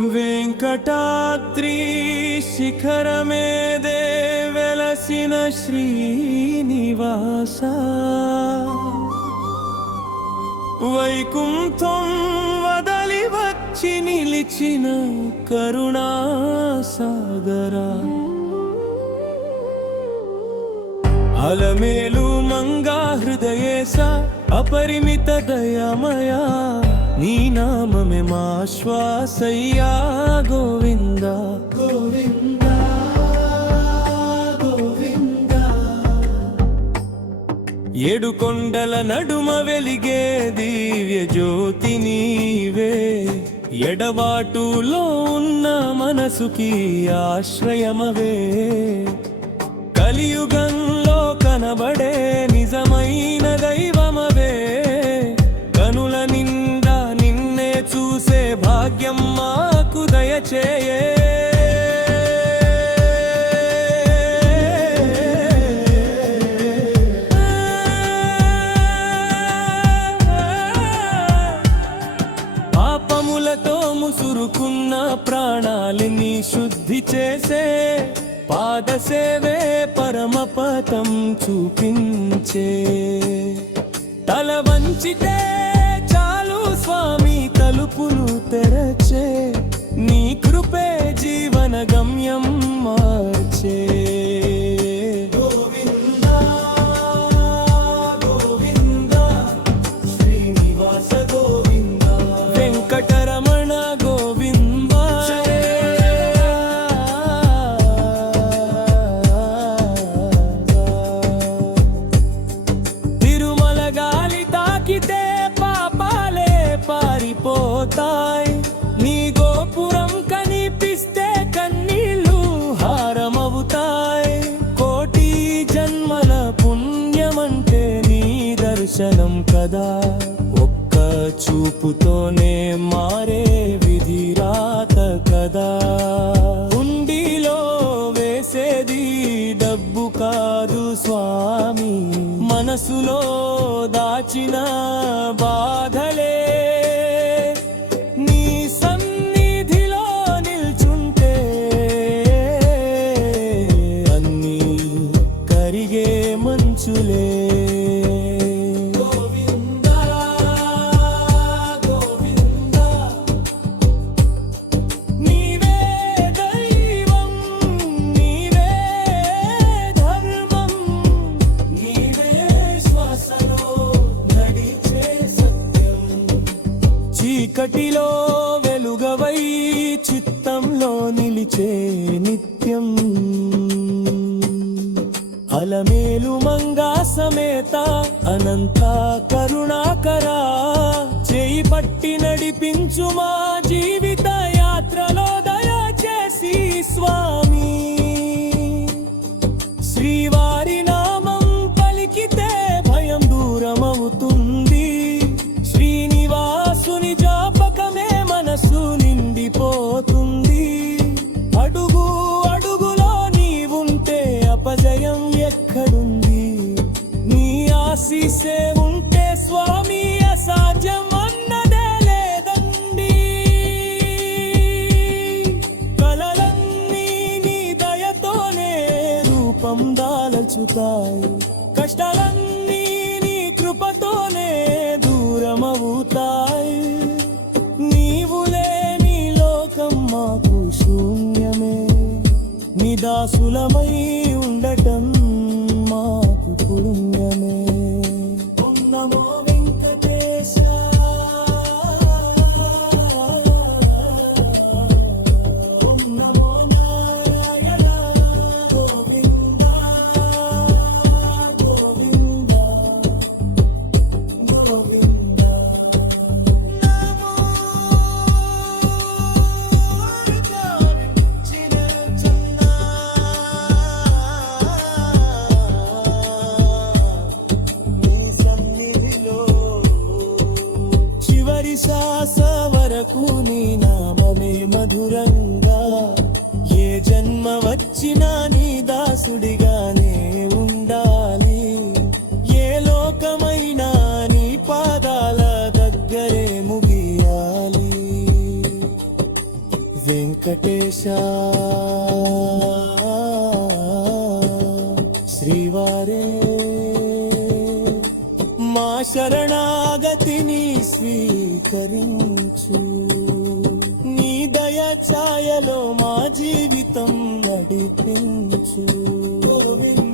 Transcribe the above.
వెంకటాద్రి శిఖరమేదే వెలసిన శ్రీనివాస వైకుంఠం వదలి వచ్చి నిలిచిన కరుణాసాగరా అలమేలు మంగా హృదయేశ అపరిమిత దయామయా నీ నామమే మా శ్వాసయ్యా గోవింద గోవింద గోవింద. ఏడు కొండల నడుమ వెలిగే దివ్య జ్యోతి నీవే, ఎడబాటులో ఉన్న మనసుకి ఆశ్రయమవే, కలియుగంలో కనబడే నిజమైన దైవమవే, కనుల నిండా నిన్నే చూసే భాగ్యం మాకు దయచేయే. పాపములతో ముసురుకున్న ప్రాణాలని శుద్ధి చేసే పాదసేవే పరమపదం చూపించే. తల వంచితే చాలు స్వామి తలుపులు తెరచే, నీ కృపే జీవన గమ్యం మార్చే. గోవింద గోవింద శ్రీనివాస గోవింద వెంకటరమణ గోవింద. తిరుమల గాలి తాకితే పాపాలే పారిపోతాయి, నీ గోపురం కనిపిస్తే కన్నీళ్ళు హారమవుతాయి. కోటి జన్మల పుణ్యమంటే నీ దర్శనం కదా, ఒక్క చూపుతోనే మారే విధిరాత కదా. హుండీలో వేసేది డబ్బు కాదు స్వామి, మనసులో దాచిన బాధలే. నీ సన్నిధిలో నిల్చుంటే అన్నీ కరిగే మంచులే. గోవింద గోవింద నీవే దైవం, నీవే ధర్మం, నీవే శ్వాసలో నడిచే సత్యం. చీకటిలో వెలుగవై చిత్తంలో నిలిచే నిత్యం. అలమేలు మంగా సమేత అనంత కరుణాకరా, చేయి పట్టి నడిపించు మా జీవిత యాత్రలో దయచేసి స్వామి. శ్రీవారి నామం పలికితే భయం దూరమవుతుంది, శ్రీనివాసుని జ్ఞాపకమే మనసు నిండిపోతుంది. అడుగు అడుగులో నీవుంటే అపజయం ఎక్కడుంది, నీ ఆశీస్సే ఉంటే స్వామి అసాధ్యం అన్నదే లేదండి. కలలన్నీ నీ దయతోనే రూపం దాల్చుతాయి, కష్టాలన్నీ నీ కృపతోనే దూరమవుతాయి. నీవు లేని లోకం మాకు శూన్యమే, నీ దాసులమై ఉండటం మాకు పుణ్యమే. ఓం నమో వెంకటేశ, ఓం నమో నారాయణ. గోవింద గోవింద గోవింద. నమో శ్వాస వరకు నీ నామమే మధురంగా, ఏ జన్మ వచ్చినా నీ దాసుడిగానే ఉండాలి. ఏ లోకమైనా నీ పాదాల దగ్గరే ముగియాలి. వెంకటేశ శ్రీవారే మా శరణాగతిని స్వీకరించు నీ దయ ఛాయలో మా జీవితం నడిపించు గోవింద